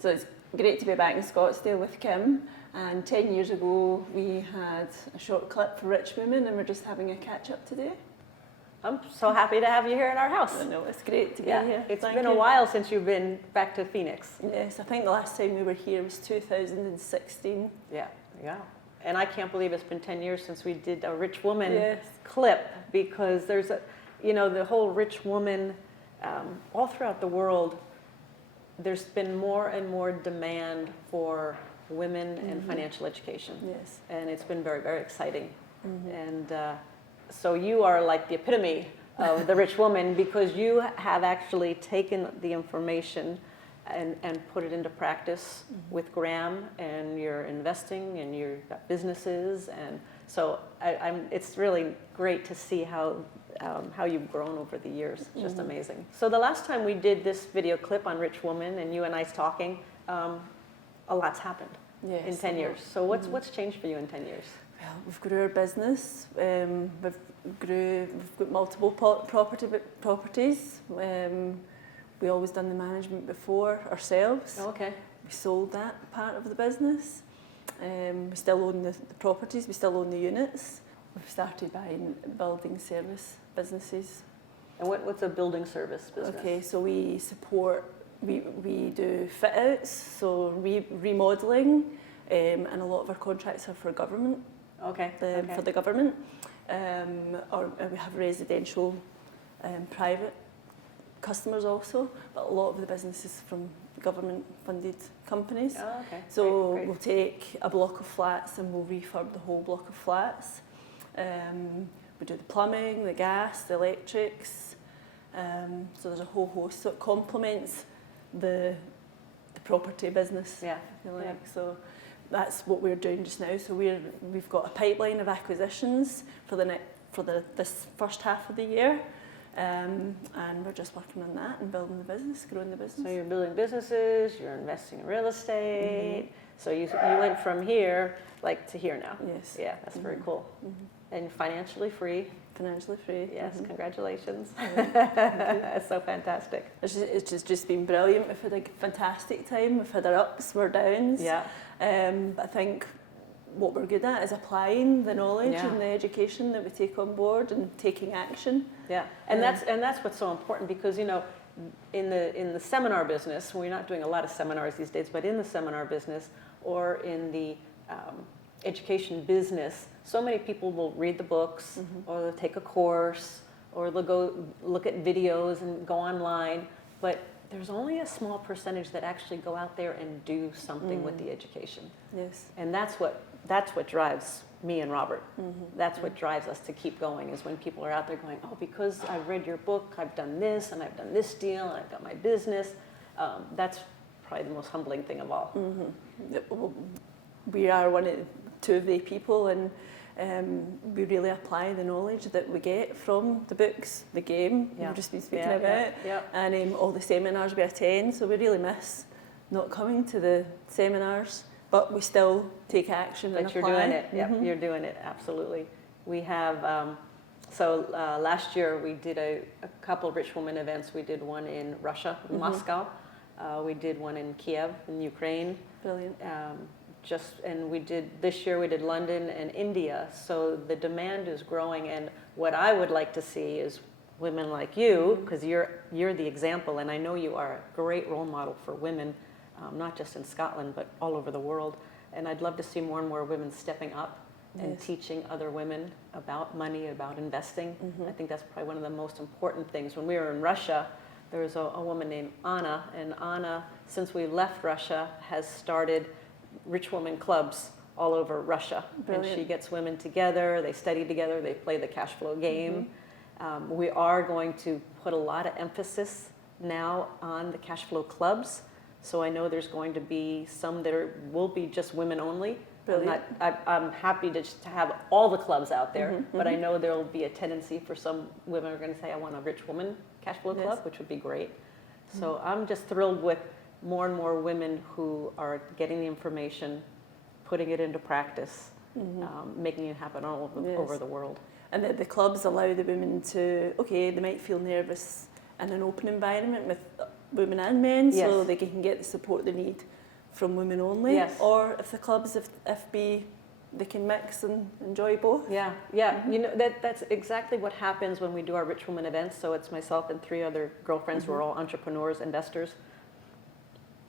So it's great to be back in Scottsdale with Kim. And 10 years ago, we had a short clip for Rich Women, and we're just having a catch-up today. I'm so happy to have you here in our house. I know, it's great to be here. It's been a while since you've been back to Phoenix. Yes, I think the last time we were here was 2016. Yeah. And I can't believe it's been 10 years since we did a Rich Woman clip, because there's the whole rich woman, all throughout the world, there's been more and more demand for women and financial education. Yes. And it's been very, very exciting. And so you are like the epitome of the rich woman, because you have actually taken the information and put it into practice with Graham, and you're investing and you've got businesses. And so it's really great to see how you've grown over the years. It's just amazing. So the last time we did this video clip on Rich Woman and you and I talking, a lot's happened in 10 years. So what's changed for you in 10 years? Well, we've grew our business. We've got multiple properties. We always done the management before ourselves. Oh, okay. We sold that part of the business. We still own the properties. We still own the units. We've started buying building service businesses. And what's a building service business? Okay, so we support. We do fit outs, so remodeling, and a lot of our contracts are for government. Okay. For the government, or we have residential, private customers also, but a lot of the business is from government-funded companies. Oh, okay. So Great. we'll take a block of flats and we'll refurb the whole block of flats. We do the plumbing, the gas, the electrics. So there's a whole host. So it complements the property business. Yeah. If you like. So that's what we're doing just now. So we've got a pipeline of acquisitions for this first half of the year, and we're just working on that and building the business, growing the business. So you're building businesses, you're investing in real estate. So you went from here to here now. Yes. Yeah, that's very cool. And financially free. Financially free. Yes, congratulations. Yeah. It's so fantastic. It's just been brilliant. We've had a fantastic time. We've had our ups, our downs. Yeah. But I think what we're good at is applying the knowledge and the education that we take on board and taking action. Yeah, and that's what's so important, because in the seminar business, we're not doing a lot of seminars these days, but in the seminar business or in the education business, so many people will read the books or they'll take a course or they'll go look at videos and go online, but there's only a small percentage that actually go out there and do something with the education. Yes. And that's what drives me and Robert. That's what drives us to keep going, is when people are out there going, oh, because I've read your book, I've done this, and I've done this deal, and I've got my business. That's probably the most humbling thing of all. We are two of the people, and we really apply the knowledge that we get from the books, the game we've just been speaking about, and all the seminars we attend. So we really miss not coming to the seminars, but we still take action and apply. But you're doing it. Yep, you're doing it, absolutely. We have, last year we did a couple of Rich Women events. We did one in Russia, in Moscow. We did one in Kiev, in Ukraine. Brilliant. This year we did London and India. So the demand is growing, and what I would like to see is women like you, because you're the example, and I know you are a great role model for women, not just in Scotland, but all over the world. And I'd love to see more and more women stepping up and teaching other women about money, about investing. I think that's probably one of the most important things. When we were in Russia, there was a woman named Anna, and Anna, since we left Russia, has started Rich Women clubs all over Russia. Brilliant. And she gets women together, they study together, they play the cash flow game. We are going to put a lot of emphasis now on the cash flow clubs. So I know there's going to be some that will be just women only. I'm happy to have all the clubs out there, but I know there will be a tendency for some women are going to say, I want a Rich Woman cash flow club, which would be great. So I'm just thrilled with more and more women who are getting the information, putting it into practice, making it happen all over the world. And the clubs allow the women to, they might feel nervous in an open environment with women and men, Yes. so they can get the support they need from women only. Yes. Or if the clubs, if they can mix and enjoy both. Yeah, you know, that's exactly what happens when we do our Rich Woman events. So it's myself and 3 other girlfriends who are all entrepreneurs, investors.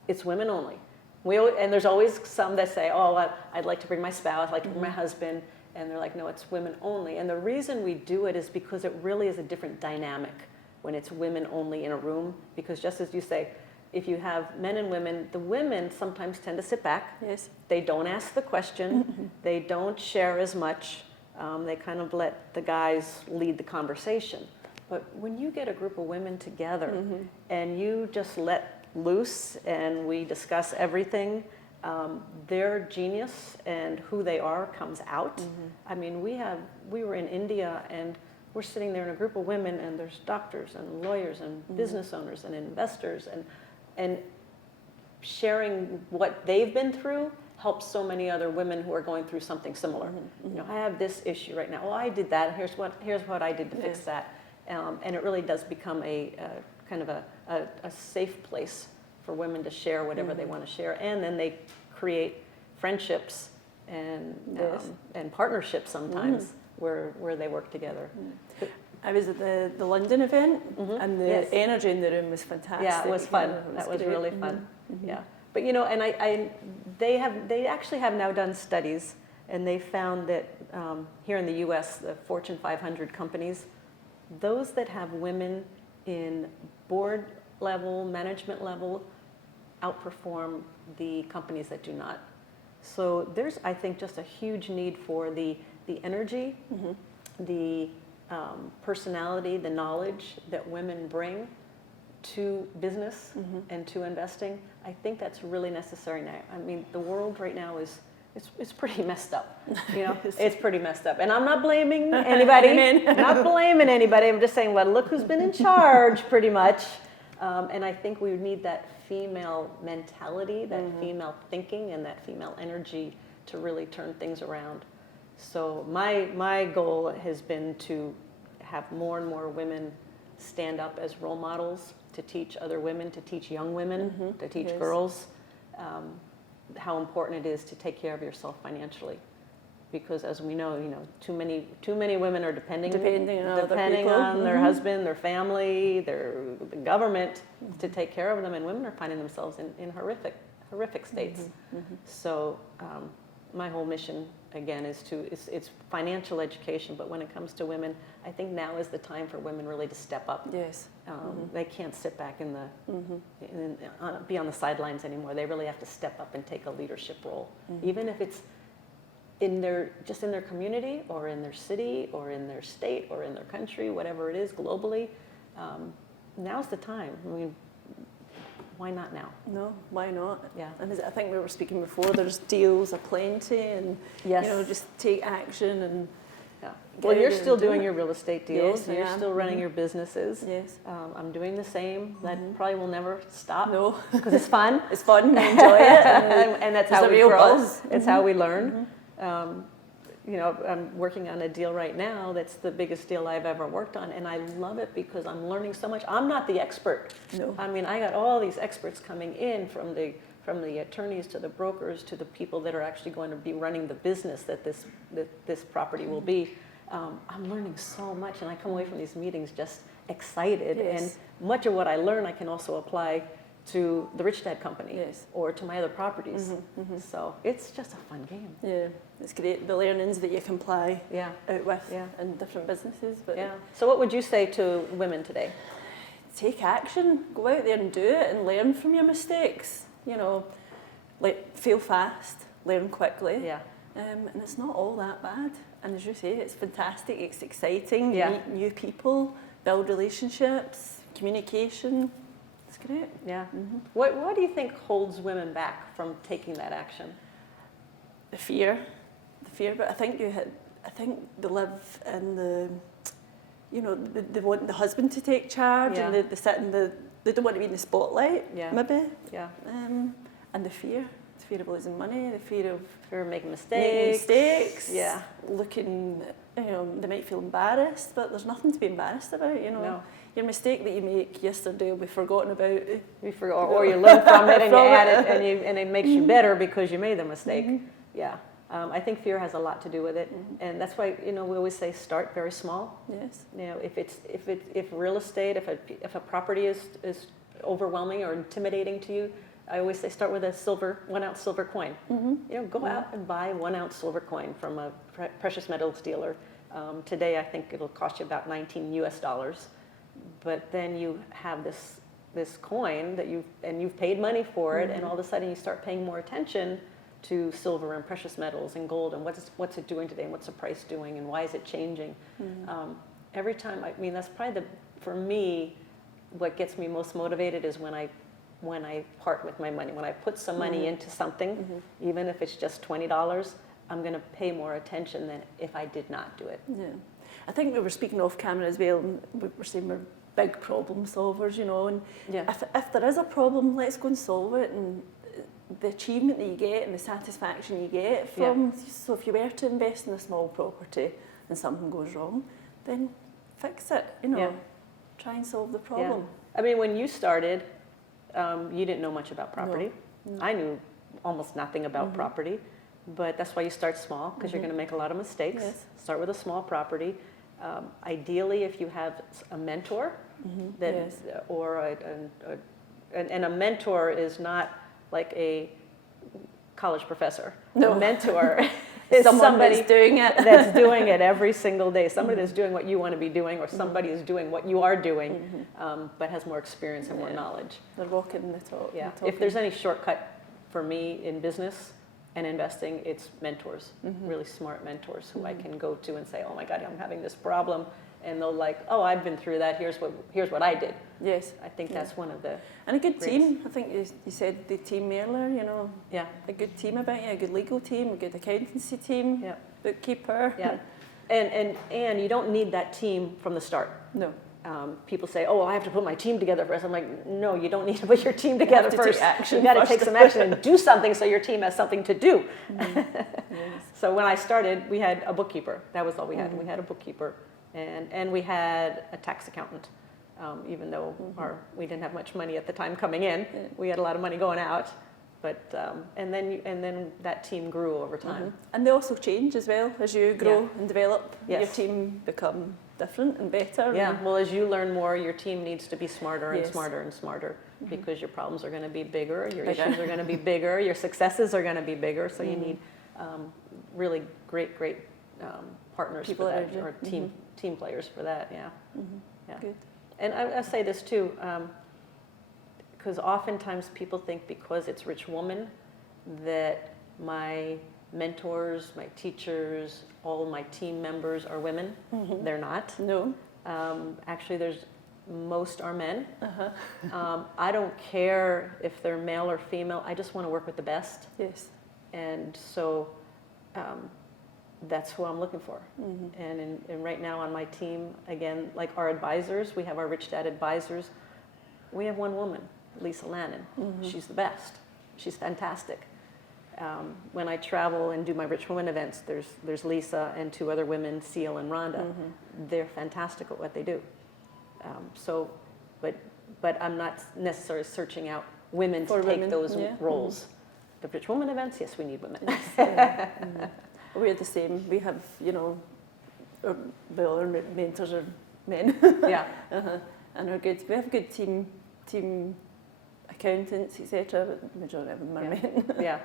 It's women only. And there's always some that say, oh, I'd like to bring my spouse, I'd like to bring my husband. And they're like, no, it's women only. And the reason we do it is because it really is a different dynamic when it's women only in a room. Because just as you say, if you have men and women, the women sometimes tend to sit back. Yes. They don't ask the question. They don't share as much. They kind of let the guys lead the conversation. But when you get a group of women together and you just let loose and we discuss everything, their genius and who they are comes out. I mean, we were in India and we're sitting there in a group of women and there's doctors and lawyers and business owners and investors and sharing what they've been through helps so many other women who are going through something similar. You know, I have this issue right now. Well, I did that. Here's what I did to fix that. And it really does become a kind of a safe place for women to share whatever they want to share. And then they create friendships and partnerships sometimes where they work together. I was at the London event, and the energy in the room was fantastic. Yeah, it was fun. It Was great. really fun. Yeah, but you know, and they actually have now done studies, and they found that here in the U.S., the Fortune 500 companies, those that have women in board level, management level, outperform the companies that do not. So there's, I think, just a huge need for the energy, the personality, the knowledge that women bring to business and to investing. I think that's really necessary now. I mean, the world right now it's pretty messed up. You know, it's pretty messed up. And I'm not blaming anybody. Not blaming anybody. I'm just saying, well, look who's been in charge, pretty much. And I think we need that female mentality, that female thinking, and that female energy to really turn things around. So my goal has been to have more and more women stand up as role models, to teach other women, to teach young women, to teach girls how important it is to take care of yourself financially. Because as we know, too many women are depending on their husband, their family, the government to take care of them, and women are finding themselves in horrific states. So my whole mission again is it's financial education, but when it comes to women, I think now is the time for women really to step up. Yes. They can't sit back be on the sidelines anymore. They really have to step up and take a leadership role, even if it's in their community or in their city or in their state or in their country, whatever it is globally. Now's the time. I mean, why not now? No, why not? Yeah. And I think we were speaking before, there's deals aplenty, and just take action and. Yeah. Well, you're still doing your real estate deals. Yes, you're still running your businesses. Yes. I'm doing the same. That probably will never stop. No, because it's fun. It's fun. We enjoy it, and that's how we grow. Buzz. It's how we learn. I'm working on a deal right now that's the biggest deal I've ever worked on, and I love it because I'm learning so much. I'm not the expert. No. I mean, I got all these experts coming in from the attorneys to the brokers to the people that are actually going to be running the business that this property will be. I'm learning so much, and I come away from these meetings just excited. Yes. And much of what I learn, I can also apply to the Rich Dad Company or to my other properties. So it's just a fun game. Yeah, it's great. The learnings that you can apply out with in different businesses. But So what would you say to women today? Take action. Go out there and do it and learn from your mistakes. Fail fast, learn quickly. Yeah. And it's not all that bad. And as you say, it's fantastic. It's exciting. Yeah. You meet new people, build relationships, communication. It's great. Yeah. What do you think holds women back from taking that action? The fear. But I think they live in they want the husband to take charge, and they don't want to be in the spotlight. Maybe. Yeah. And the fear of losing money, the fear of making mistakes. Yeah. Looking, they might feel embarrassed, but there's nothing to be embarrassed about. No. your mistake that you make yesterday will be forgotten about. Or you learn from it and you add it, and it makes you better because you made the mistake. Yeah. I think fear has a lot to do with it, and that's why we always say start very small. Yes. If real estate, if a property is overwhelming or intimidating to you, I always say start with a 1 ounce silver coin. Go out and buy 1 ounce silver coin from a precious metals dealer. Today, I think it'll cost you about $19 US. But then you have this coin that you've paid money for it, and all of a sudden you start paying more attention to silver and precious metals and gold and what's it doing today and what's the price doing and why is it changing. Every time, that's probably for me, what gets me most motivated is when I part with my money. When I put some money into something, even if it's just $20, I'm going to pay more attention than if I did not do it. Yeah. I think we were speaking off camera as well, and we were saying we're big problem solvers, and if there is a problem, let's go and solve it, and the achievement that you get and the satisfaction you get from, so if you were to invest in a small property and something goes wrong, then fix it, try and solve the problem. Yeah. When you started, you didn't know much about property. No. I knew almost nothing about property, but that's why you start small, because you're going to make a lot of mistakes. Yes. Start with a small property. Ideally, if you have a mentor, and a mentor is not like a college professor. No. A mentor is somebody that's doing it. That's doing it every single day. Somebody that's doing what you want to be doing, or somebody is doing what you are doing, but has more experience and more knowledge. They're walking the talk. Yeah. If there's any shortcut for me in business and investing, it's mentors, really smart mentors who I can go to and say, oh my God, I'm having this problem. And they'll I've been through that. Here's what I did. Yes. I think that's one of the and a good team. I think you said the team earlier. Yeah. A good team about you, a good legal team, a good accountancy team, bookkeeper. Yeah. And you don't need that team from the start. No. People say, oh, I have to put my team together first. I'm like, no, you don't need to put your team together first. You got to take some action and do something so your team has something to do. Yes. So when I started, we had a bookkeeper. That was all we had. We had a bookkeeper. And we had a tax accountant, even though we didn't have much money at the time coming in. We had a lot of money going out, but and then that team grew over time. And they also change as well as you grow and develop. Yes. Your team become different and better. Yeah. Well, as you learn more, your team needs to be smarter and smarter and smarter, because your problems are going to be bigger, your issues are going to be bigger, your successes are going to be bigger. So you need really great partners people for that, or team players for that. Yeah. Good. And I say this too, because oftentimes people think because it's rich woman that my mentors, my teachers, all my team members are women. They're not. No. Actually, most are men. I don't care if they're male or female. I just want to work with the best. Yes. And so that's who I'm looking for. And right now on my team, again, like our advisors, we have our Rich Dad advisors. We have one woman, Lisa Leanne. She's the best. She's fantastic. When I travel and do my Rich Woman events, there's Lisa and 2 other women, Seal and Rhonda. They're fantastic at what they do. But I'm not necessarily searching out women to take those roles. The Rich Woman events, yes, we need women. We're the same. We have, our mentors are men. Yeah. And we have good team accountants, etc. But the majority of them are men. Yeah.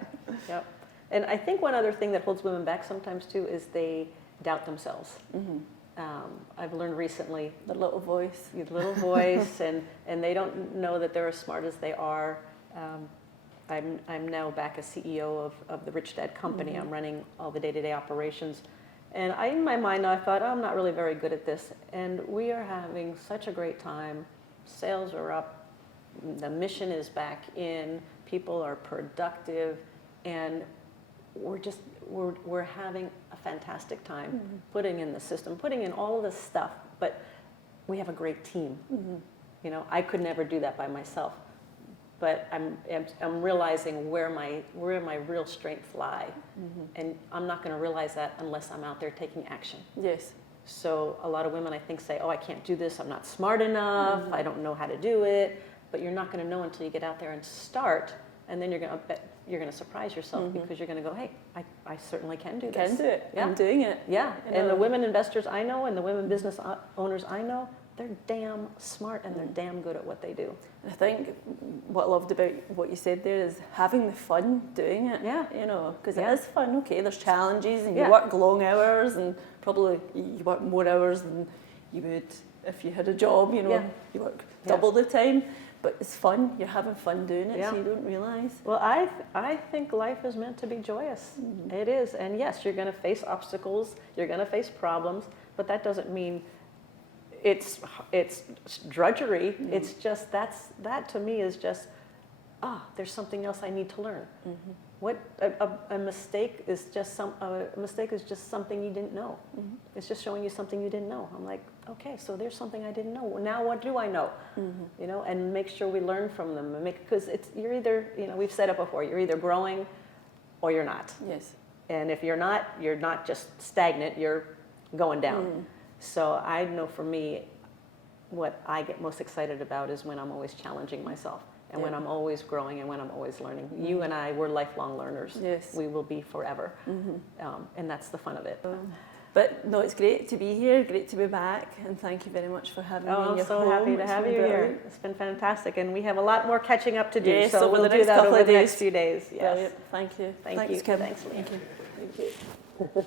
And I think one other thing that holds women back sometimes too is they doubt themselves. I've learned recently the little voice, and they don't know that they're as smart as they are. I'm now back as CEO of the Rich Dad company. I'm running all the day-to-day operations. And in my mind, I thought, I'm not really very good at this. And we are having such a great time. Sales are up. The mission is back in. People are productive. And we're having a fantastic time putting in the system, putting in all of this stuff. But we have a great team. I could never do that by myself. But I'm realizing where my real strengths lie, and I'm not going to realize that unless I'm out there taking action. Yes. So a lot of women, I think, say, oh, I can't do this, I'm not smart enough, I don't know how to do it. But you're not going to know until you get out there and start. And then you're going to surprise yourself because you're going to go, hey, I certainly can do this. Can do it. Yeah. I'm doing it. Yeah. You And know. the women investors I know and the women business owners I know, they're damn smart and they're damn good at what they do. I think what I loved about what you said there is having the fun doing it. Yeah. You know, because Yeah. it is fun. Okay, there's challenges and you Yeah. work long hours and probably you work more hours than you would if you had a job. You know, Yeah. you work Yeah. double the time, but it's fun. You're having fun doing it, Yeah. so you don't realise. Well, I think life is meant to be joyous. It is. And yes, you're going to face obstacles, you're going to face problems, but that doesn't mean it's drudgery. It's just that to me is just there's something else I need to learn. What a mistake is just something you didn't know. It's just showing you something you didn't know. I'm like, okay, so there's something I didn't know. Now what do I know? You know, and make sure we learn from them. And because you're either, you know, we've said it before. You're either growing or you're not. Yes. And if you're not just stagnant. You're going down. So I know for me, what I get most excited about is when I'm always challenging myself. And when I'm always growing and when I'm always learning. You and I, we're lifelong learners. Yes. We will be forever. And that's the fun of it. But no, it's great to be here, great to be back, and thank you very much for having me in I'm your so home. happy to It's have been you brilliant. here. It's been fantastic. And we have a lot more catching up to do. Yes, so over we'll the do next that couple over of the days. next few days. Yes. Brilliant. Thank you. Thank Thanks, you. Kim. Thanks, Leanne. Thank you. Thank you.